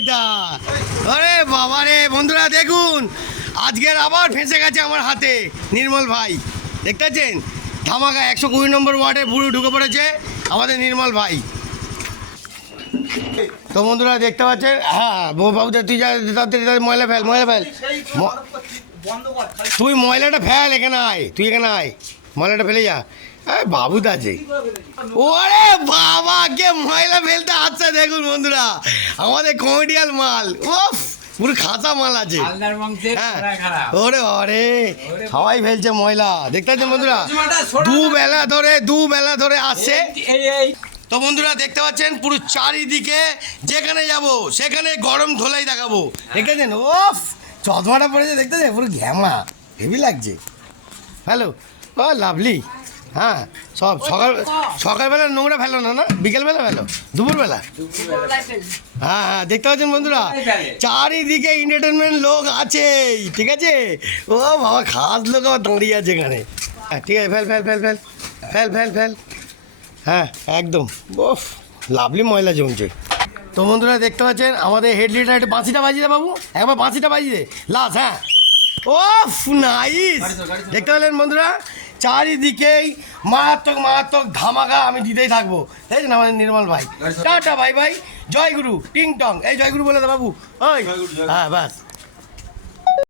এটা? আরে বাবা রে বন্ধুরা দেখুন, আজকের আবার ফেঁসে গেছে আমার হাতে নির্মল ভাই। দেখতে পাচ্ছেন ধামাকা 120 নম্বর ওয়ার্ডে বুড়ো ঢুকে পড়েছে আমাদের নির্মল ভাই। তো বন্ধুরা দেখতে পাচ্ছেন, হ্যাঁ বাবু তুই যা তাড়াতাড়ি ময়লা ফেল, ময়লা ফেল। তুই ময়লাটা ফেল, এখানে আয়, তুই এখানে আয়, ময়লাটা ফেলে যা। বাবু আছে। ওরে বাবা কে ময়লা ফেলতে আসছে দেখুন বন্ধুরা, আমাদের কমেডিয়াল মাল। ওফ পুরো খাসা মাল আছে। হ্যাঁ ওরে বাবারে সবাই ফেলছে ময়লা, দেখতে পাচ্ছেন বন্ধুরা, দুবেলা ধরে আসছে। তো বন্ধুরা দেখতে পাচ্ছেন পুরো চারিদিকে যেখানে যাব সেখানে গরম ধোলাই দেখাবো। দেখেছেন ওফ চশমাটা পড়েছে, দেখতে পুরো ঘ্যামা, হেভি লাগছে। হ্যালো ও লাভলি। হ্যাঁ সব সকালবেলা নোংরা ফেলো না, না বিকেলবেলা ফেলো, দুপুরবেলা। হ্যাঁ হ্যাঁ দেখতে পাচ্ছেন বন্ধুরা চারিদিকে এন্টারটেনমেন্ট লোক আছেই, ঠিক আছে। ও বাবা খাস লোক আবার দাঁড়িয়ে আছে এখানে। হ্যাঁ ঠিক আছে, fail fail fail fail fail fail fail. হ্যাঁ একদম ওফ লাভলি ময়লা জমছে। তো বন্ধুরা দেখতে পাচ্ছেন আমাদের হেড লিডার, একটু বাঁশিটা বাজিয়ে দে বাবু, একবার বাঁশিটা বাজিয়ে দে লাস্ট। হ্যাঁ ওফ নাইস। দেখতে পেলেন বন্ধুরা চারিদিকেই মারাত্মক মারাত্মক ধামাকা আমি দিতেই থাকবো। এই না আমাদের নির্মল ভাই, টাটা ভাই ভাই, জয় গুরু টিং টং। এই জয় গুরু বলে দে বাবু, ওই হ্যাঁ বাস।